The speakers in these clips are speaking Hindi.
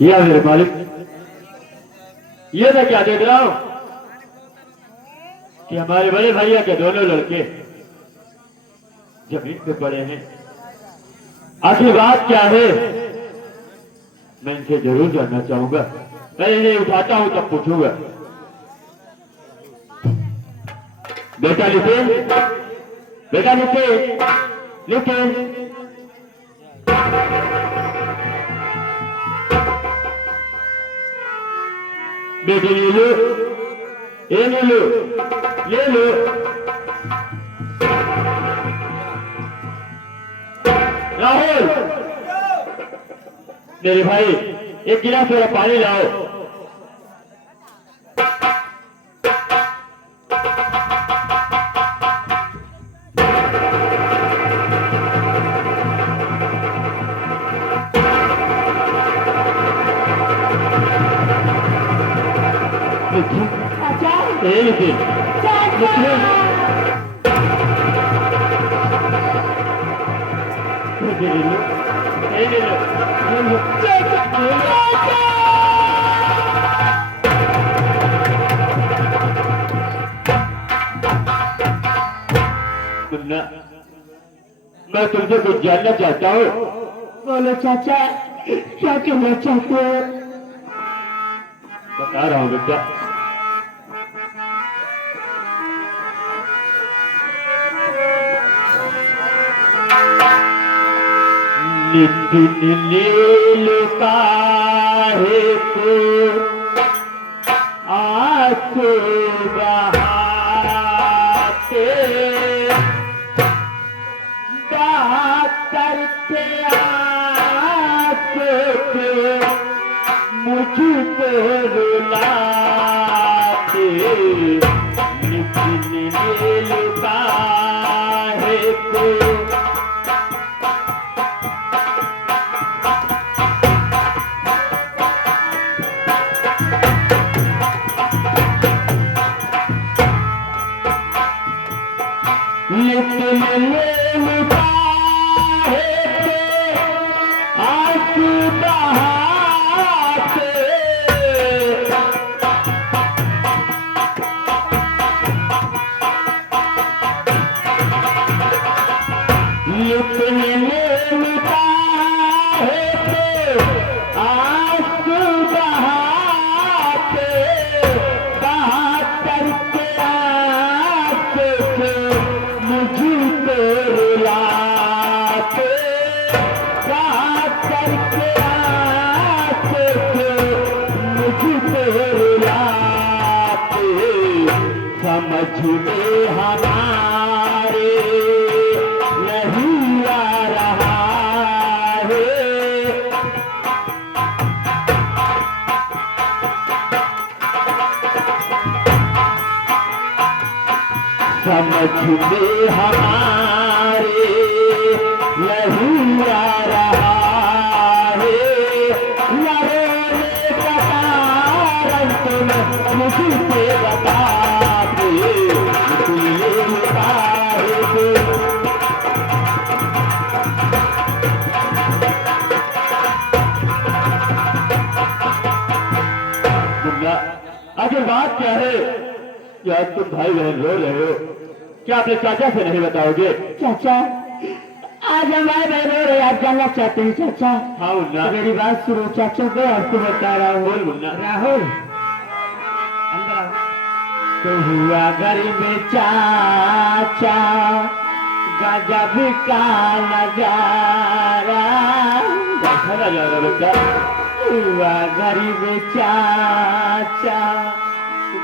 या मेरे मालिक, ये मैं क्या देख रहा हूं कि हमारे बड़े भैया के दोनों लड़के जमीन पे पड़े हैं। आखिर बात क्या है, मैं इनसे जरूर जानना चाहूंगा। मैं इन्हें उठाता हूं तब पूछूंगा। बेटा नितिन, बेटा नितिन, नितिन, बेटी नीलू, ये नीलू, ये लो। राहुल, मेरे भाई एक गिलास थोड़ा पानी लाओ। मुन्ना, मैं तुमसे कुछ जानना चाहता हूँ। बोलो चाचा, क्या कहना चाहते हो? बता रहा हूँ बेटा। नितिन नील काहे को आंसू बहाते, डॉक्टर के आंसू से मुझको रुलाते। नितिन नील काहे को समझ में हमारे नहीं आ रहा है। समझ में हमारे नहीं आ रहा है। लड़ने का कारण तुम मुझसे बता। आखिर बात क्या है कि आज तुम भाई बहन रो रहे हो? क्या अपने चाचा से नहीं बताओगे? चाचा, आज हमारे बहन रो रहे, आप जानना चाहते हैं चाचा? हाँ मुन्ना, तो मेरी बात सुनो चाचा, मैं आपको बता रहा हूँ। बोल मुन्ना। राहुल, अंदर आओ। तो हुआ गरीब चाचा, गजब का नजारा। कैसा नजारा बेटा? हुआ गरीब चाचा,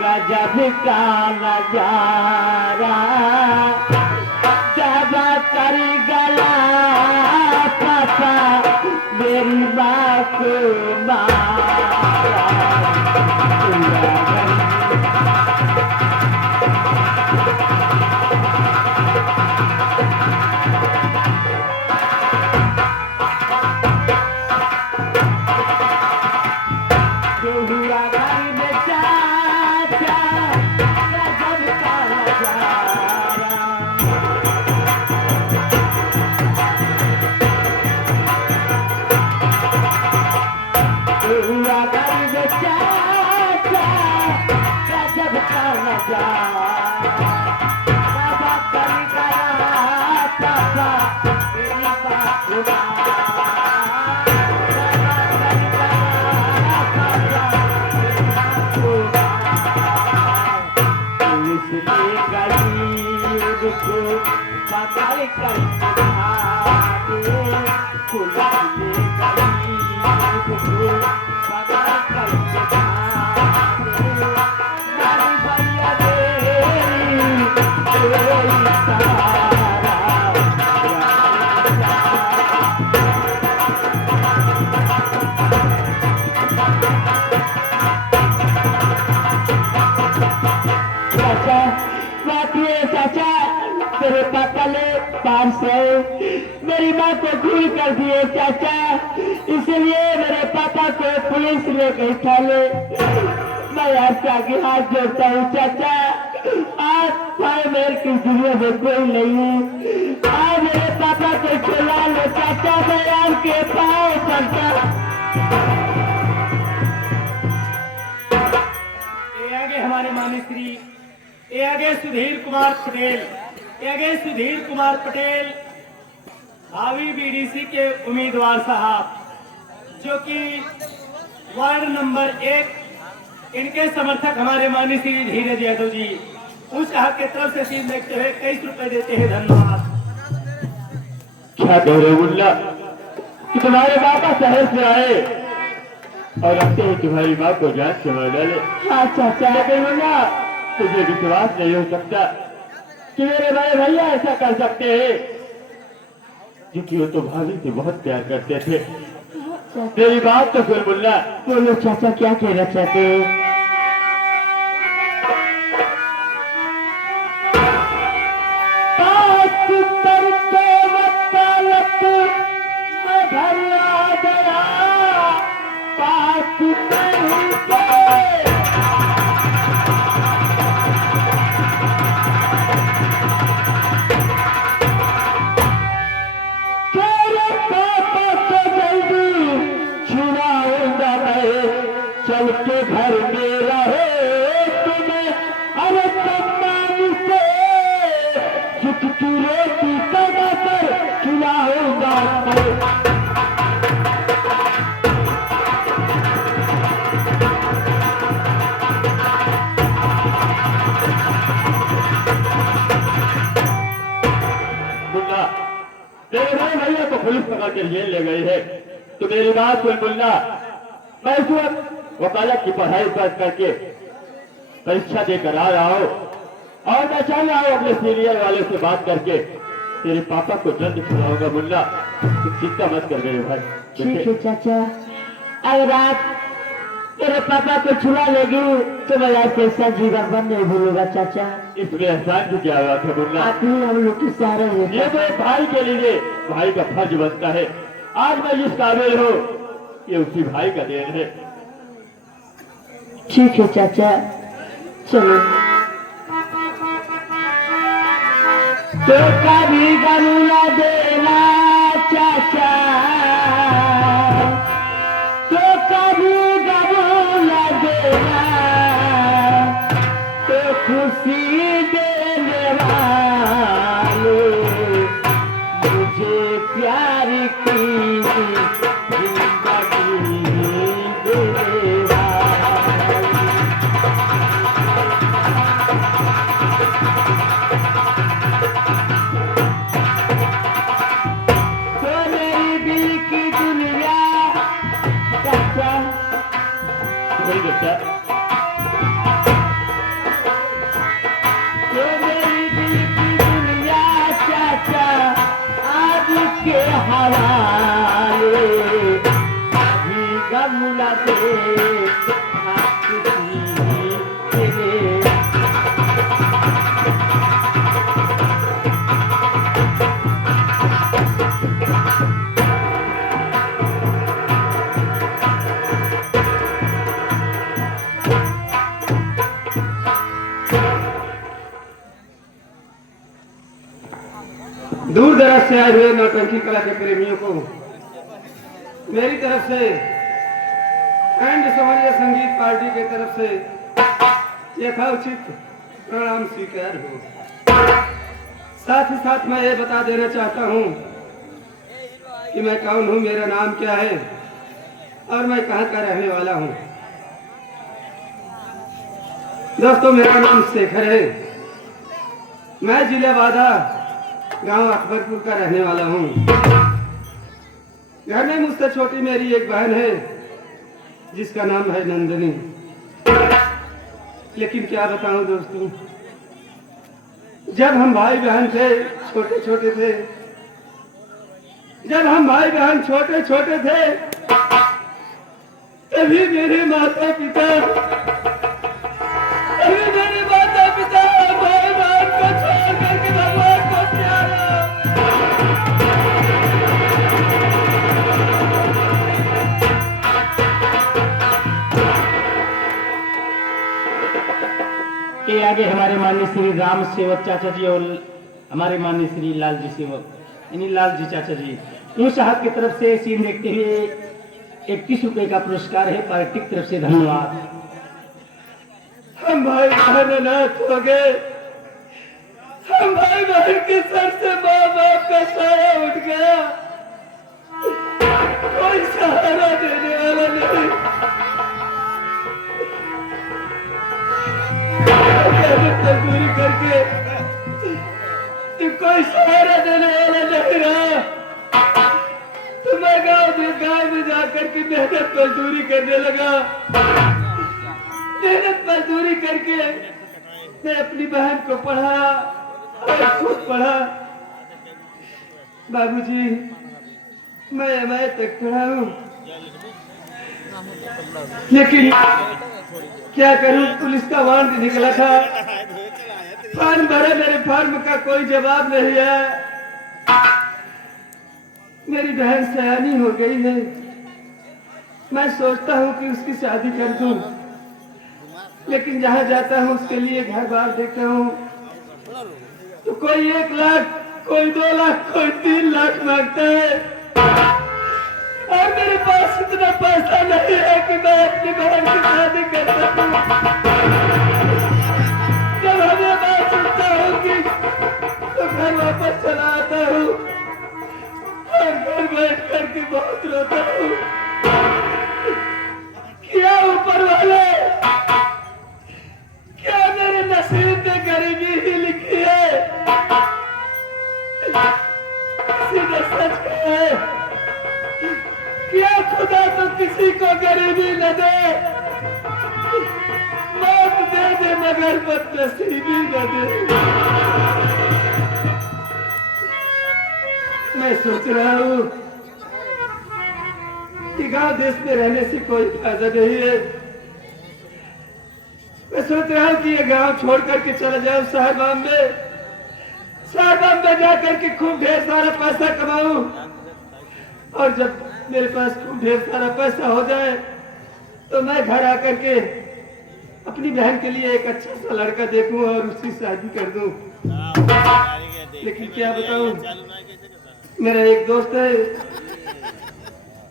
गजब का नजारा। जब कर गला पापा मेरी माँ को मारा। सगाई करके भागे फूल खिले गरीब के सगाई करके भागे नानी भैया तेरी सहारा चाचा बात ये चाचा तेरे पापा ने 500 मेरी माँ को खून कर दिए चाचा इसलिए मेरे पापा को पुलिस ले गई थाने मैं आपके आगे हाथ जोड़ता हूँ चाचा आज भाई मेरे की दुनिया में कोई नहीं है आज मेरे पापा को छुड़ा लो चाचा मैं आपके पाँव पड़ता हमारे माननीय श्री ये आगे सुधीर कुमार पटेल ये आगे सुधीर कुमार पटेल भावी बीडीसी के उम्मीदवार साहब जो कि वार्ड नंबर 1 इनके समर्थक हमारे माननीय श्री धीरज यादव जी उस साहब के तरफ से सीट देखते हुए 23 रुपए देते हैं धन्यवाद। क्या कह रहे मुल्ला कि तुम्हारे पापा शहर से आए और रखते हैं तुम्हारी माँ को जान से मार डाले। हाँ चाचा लेकिन मुल्ला तुझे विश्वास नहीं हो सकता कि मेरे बड़े भैया ऐसा कर सकते हैं क्योंकि वो तो भाभी से बहुत प्यार करते थे। तेरी बात तो फिर मुल्ला बोलो चाचा क्या कहना चाहते हैं घर आ गया बात नहीं चल के घर में रहे तुम्हें अरे सम्मान से सुख की रोटी कमा कर खिलाऊंगा मुल्ला तेरे भाई भैया को पुलिस पकड़ कर जेल ले गई है तो मेरी बात सुन मुल्ला मैं इस वक्त वकालत की पढ़ाई करके परीक्षा देकर आ रहा हूँ और मैं चाह रहा हूँ अपने सीनियर वाले से बात करके तेरे पापा को जल्द छुड़ाऊंगा मुल्ला चिंता मत कर मेरे भाई। ठीक है चाचा अगर आप तेरे पापा को छुड़ा लेगी तो मैं आपके साथ जीवन भर नहीं भूलूंगा चाचा। इसमें एहसान की क्या बात है मुल्ला आप ही हम लोग की सहारा है ये तो एक भाई के लिए भाई का फर्ज बनता है। आज मैं जिस काबिल हूँ ये उसी भाई का देन है। ठीक है चाचा चलो तो कभी गरूला देना चाचा तो कभी गरूला देना तो खुशी देने वाले मुझे प्यार की जिंदगी देने वही बच्चा तो मेरी दिल की दुनिया चाचा आज के हवाले अभी गमला दे दूर दराज से आए हुए नौटंकी कला के प्रेमियों को मेरी तरफ से एंड समरिया संगीत पार्टी की तरफ से यथाउचित प्रणाम स्वीकार हो। साथ ही साथ मैं ये बता देना चाहता हूँ कि मैं कौन हूँ, मेरा नाम क्या है और मैं कहाँ का रहने वाला हूँ। दोस्तों मेरा नाम शेखर है। मैं जिला बाधा गांव अकबरपुर का रहने वाला हूँ। घर में मुझसे छोटी मेरी एक बहन है जिसका नाम है नंदिनी। लेकिन क्या बताऊं दोस्तों, जब हम भाई बहन थे, छोटे छोटे थे, जब हम भाई बहन छोटे छोटे थे, तभी मेरे माता पिता भाई बहन को छोड़ करके भगवान को प्यारा। ये आगे हमारे माननीय श्री राम सेवक चाचा जी और हमारे माननीय श्री लाल जी सेवक यानी लाल जी चाचा जी, उन साहब की तरफ से सीन देखते हुए 21 रुपए का पुरस्कार है। पार्टी की तरफ से धन्यवाद। हम भाई बहन अनाथ हो गए। हम भाई बहन के सर से माँ बाप का साया उठ गया। कोई सहारा देने वाला नहीं। मजदूरी करके कोई सहारा देने वाला नहीं रहा। तो मैं गाँव में जाकर के मेहनत मजदूरी करने लगा। मेहनत मजदूरी करके मैं अपनी बहन को पढ़ाया और खुद पढ़ा। बाबूजी, मैं एमए तक पढ़ा हूँ, लेकिन क्या करूं, पुलिस का वारंट निकला था। फॉर्म भरा, मेरे फॉर्म का कोई जवाब नहीं है। मेरी बहन सयानी हो गई है। मैं सोचता हूँ कि उसकी शादी कर दूं, लेकिन जहाँ जाता हूँ उसके लिए घर बार देखता हूँ तो कोई 1 लाख, कोई 2 लाख, कोई 3 लाख मांगता है। और मेरे पास इतना पैसा नहीं है कि मैं अपनी बहन की शादी कर सकूं। जब हमें बात सुनता हूँ कि तो घर वापस चला आता हूँ और घर बैठ करके बहुत रोता हूँ। क्या ऊपर वाले, क्या मेरे नसीब में गरीबी ही लिखी है? किसी ने सच कहा है, क्या खुदा तो किसी को गरीबी न दे, मौत दे दे मगर बदनसीबी न दे। मैं सोच रहा हूँ कि गांव देश में रहने से कोई फायदा नहीं है। मैं सोच रहा हूँ कि ये गांव छोड़ करके चला जाऊं शहर बॉम्बे। शहर बॉम्बे जाकर के खूब ढेर सारा पैसा कमाऊं, और जब मेरे पास खूब ढेर सारा पैसा हो जाए तो मैं घर आकर के अपनी बहन के लिए एक अच्छा सा लड़का देखूं और उसकी शादी कर दूं। लेकिन क्या बताऊं, मेरा एक दोस्त है,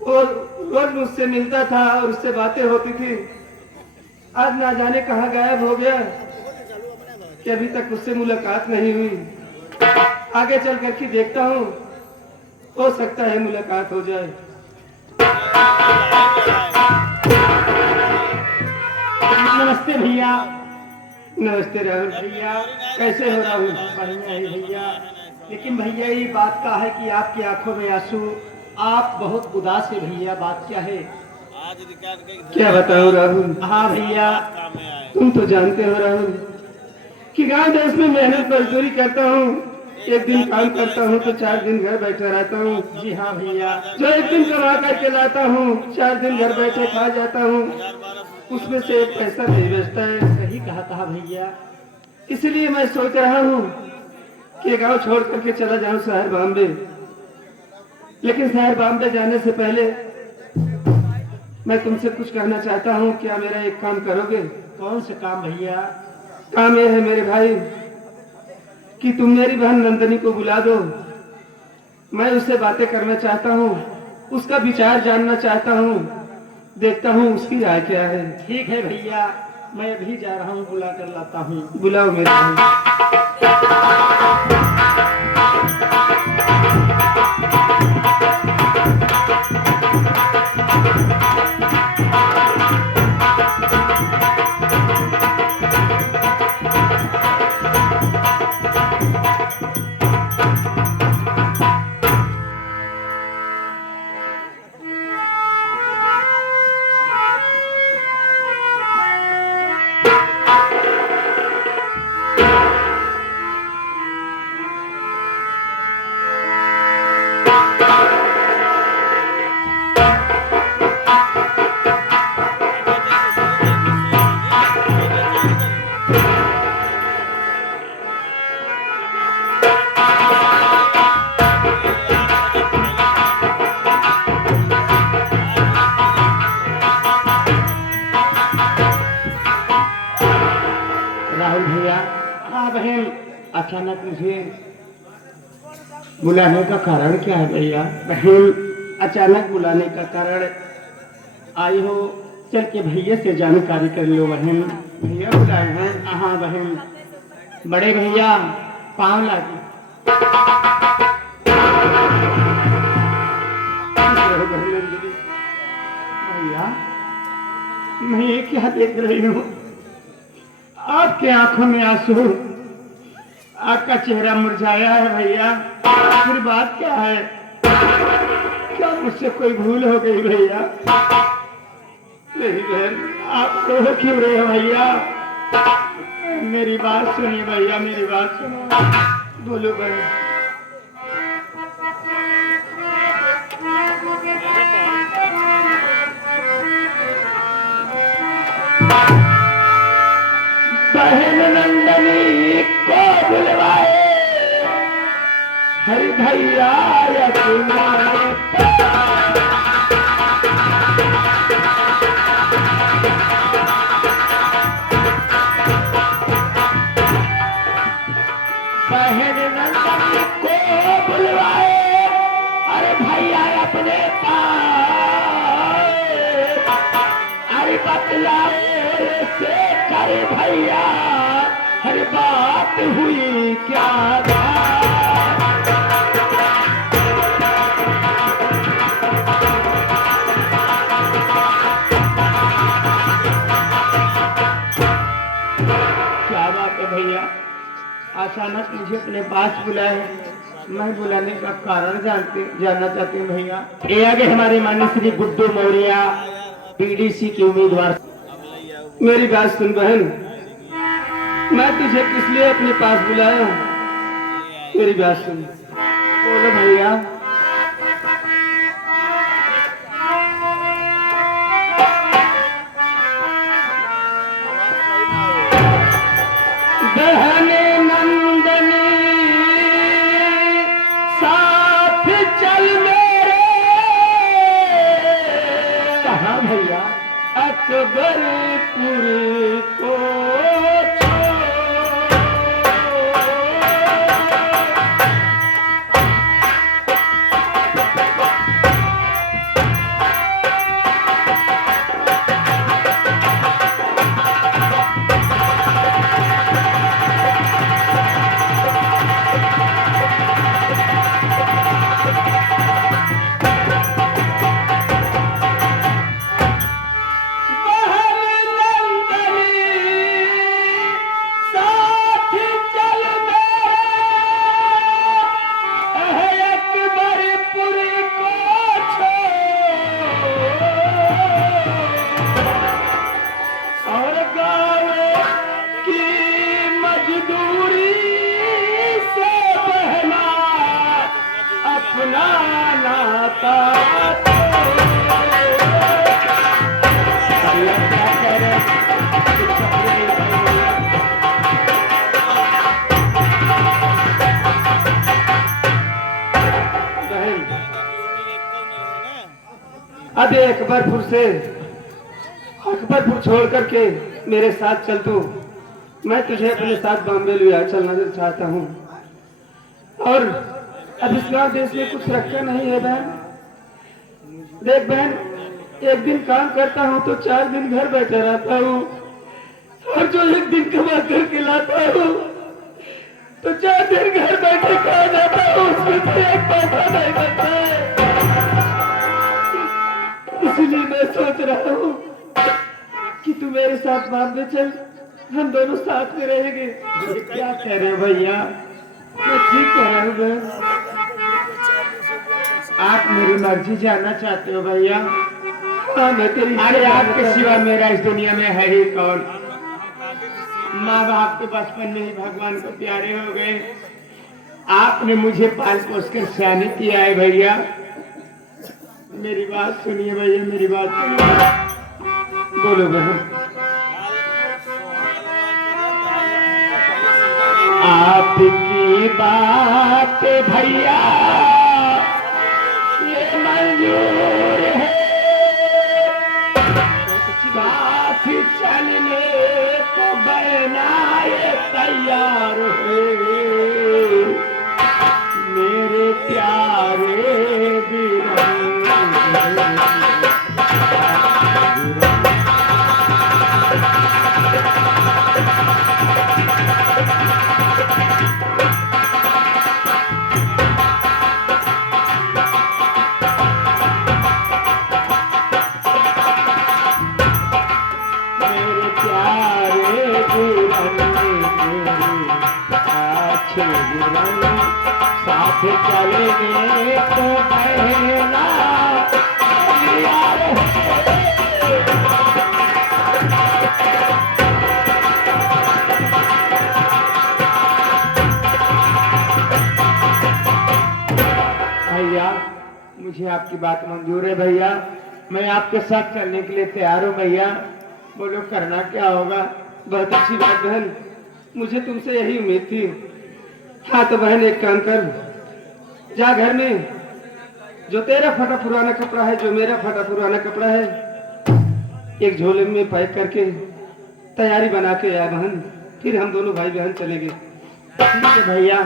वो रोज मुझसे मिलता था और उससे बातें होती थी। आज ना जाने कहाँ गायब हो गया कि अभी तक उससे मुलाकात नहीं हुई। आगे चल करके देखता हूँ, हो सकता है मुलाकात हो जाए। नमस्ते भैया। नमस्ते राहुल भैया कैसे हो राहुल? बढ़िया है भैया। लेकिन भैया ये बात का है कि आपकी आंखों में आंसू, आप बहुत उदास है भैया, बात क्या है? क्या बताऊं राहुल? हाँ भैया, तुम तो जानते हो राहुल कि गांव देश में मेहनत मजदूरी करता हूँ। एक दिन काम करता हूँ तो 4 दिन घर बैठा रहता हूँ। जी हाँ भैया। जो एक दिन कमा करके लाता हूँ 4 दिन घर बैठे खा जाता हूँ, उसमें से एक पैसा नहीं बचता है। सही कहा भैया। इसलिए मैं सोच रहा हूँ कि गांव छोड़ करके चला जाऊं शहर बॉम्बे। लेकिन शहर बॉम्बे जाने से पहले मैं तुमसे कुछ कहना चाहता हूँ। क्या मेरा एक काम करोगे? कौन सा काम भैया? काम यह है मेरे भाई कि तुम मेरी बहन नंदनी को बुला दो। मैं उससे बातें करना चाहता हूँ, उसका विचार जानना चाहता हूँ, देखता हूँ उसकी राय क्या है। ठीक है भैया, मैं अभी जा रहा हूँ, बुला कर लाता हूँ। बुलाओ मेरे भाई। भैया। हाँ बहन, अचानक मुझे बुलाने का कारण क्या है भैया? बहन, अचानक बुलाने का कारण आई हो, चल के भैया से जानकारी कर लो बहन। भैया बुलाए हैं? हाँ बहन, बड़े भैया पाँव लागे। भैया मैं ये क्या देख रही हूँ? आपके आंखों में आंसू, आपका चेहरा मुरझाया है भैया। फिर बात क्या है? क्या मुझसे कोई भूल हो गई भैया? नहीं बहन, आप रो क्यों रहे हो भैया? मेरी बात सुनिए भैया, मेरी बात सुनो। बोलो बहन। बहन नंदनी को बुलवाए, हरि भैया यशुमाए। बहन नंदनी को बुलवाए, अरे भैया अपने पास, अरे बतलाए से करे भैया, हर बात हुई क्या क्या बात है भैया? अचानक मुझे अपने पास बुलाए, मैं बुलाने का कारण जानना चाहती हूँ भैया। ये आगे हमारे माननीय श्री गुड्डू मौर्य पीडीसी के उम्मीदवार। मेरी बात सुन बहन, मैं तुझे किस लिए अपने पास बुलाया हूँ? मेरी बात सुन। बोलो भैया। बहन नंदनी साथ चल मेरे, कहाँ भैया? अकबरपुर को अब अकबरपुर छोड़ करके मेरे साथ चल तू। मैं तुझे अपने साथ बॉम्बे लिया चलना चाहता हूँ। और अब इस गाँव देश में कुछ रखा नहीं है बहन। देख बहन, एक दिन काम करता हूँ तो 4 दिन घर बैठे रहता हूँ, और जो एक दिन कमा करके लाता हूँ तो 4 दिन घर बैठे खा जाता हूँ, उसमें तो एक पैसा नहीं बनता है। इसलिए मैं सोच रहा हूँ कि तू मेरे साथ बॉम्बे चल, हम दोनों साथ में रहेंगे। क्या कह रहे हो भैया? मैं ठीक कह रहा हूँ बहन। आप मेरी मर्जी जानना चाहते हो भैया? हाँ मैं तेरी। अरे आपके सिवा मेरा इस दुनिया में है ही कौन? माँ बाप तो बचपन में ही भगवान को प्यारे हो गए। आपने मुझे पाल पोस कर सयानी किया है भैया। मेरी बात सुनिए भैया, मेरी बात सुनिए। बोलो बहन। आपकी बात भैया ये मंजूर है, साथ चलने को बनाए यार है मेरे प्यारे वीरन। मेरे प्यारे वीरन, मेरे अच्छे वीरन, साथ चलेंगे तो कहना यार भैया। मुझे आपकी बात मंजूर है भैया, मैं आपके साथ चलने के लिए तैयार हूँ भैया। बोलो करना क्या होगा। बहुत अच्छी बात बहन, मुझे तुमसे यही उम्मीद थी। हाँ तो बहन एक काम कर, जा घर में जो तेरा फटा पुराना कपड़ा है, जो मेरा फटा पुराना कपड़ा है, एक झोले में पैक करके तैयारी बना के आ बहन, फिर हम दोनों भाई बहन चलेंगे। ठीक है भैया,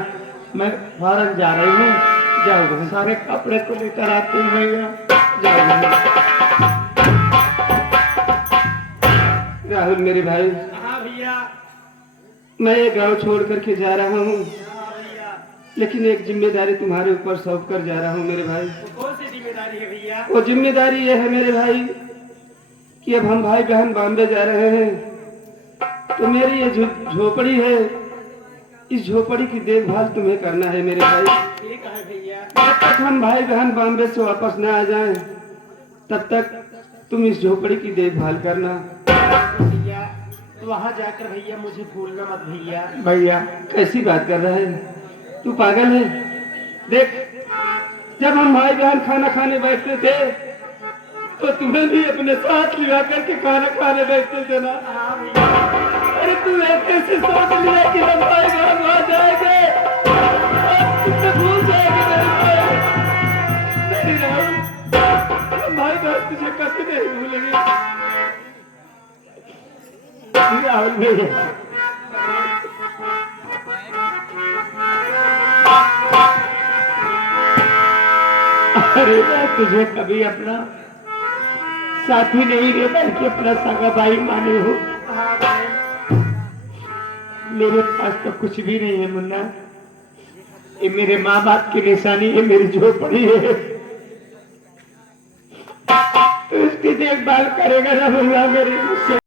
मैं फौरन जा रही हूँ। जाओ बहन, सारे कपड़े को लेकर आती हूँ भैया। जाओ बहन। राहुल मेरे भाई, हाँ भैया। मैं ये गांव छोड़ करके जा रहा हूँ, हाँ भैया। लेकिन एक जिम्मेदारी तुम्हारे ऊपर सौंप कर जा रहा हूँ मेरे भाई। कौन सी जिम्मेदारी है भैया? वो जिम्मेदारी ये है मेरे भाई कि अब हम भाई बहन बॉम्बे जा रहे हैं, तो मेरी ये झोपड़ी है, इस झोपड़ी की देखभाल तुम्हें करना है मेरे भाई। ठीक है भैया। जब तक हम भाई बहन बॉम्बे से वापस न आ जाएं, तब तक तुम इस झोपड़ी की देखभाल करना। भैया तो वहाँ जाकर भैया मुझे भूलना मत भैया। भैया कैसी बात कर रहा है, तू पागल है। देख, जब हम भाई बहन खाना खाने बैठते थे तो तुम्हें भी अपने साथ लिया करके खाना खाने बैठते थे ना। हाँ भैया। अरे तू कैसे सोच लिया कि हम भाई बहन वहां जाएंगे, अब तुमसे भूल जाएंगे मेरे भाई। नहीं राहुल, हम भाई बहन तुझे कभी नहीं भूलेंगे। राहुल भैया, अरे मैं तुझे कभी अपना साथी नहीं रे बल्कि अपना सगा भाई माने हो। मेरे पास तो कुछ भी नहीं है मुन्ना, ये मेरे माँ बाप की निशानी है, मेरी झोपड़ी है। तो इसकी देखभाल करेगा ना मुन्ना मेरी।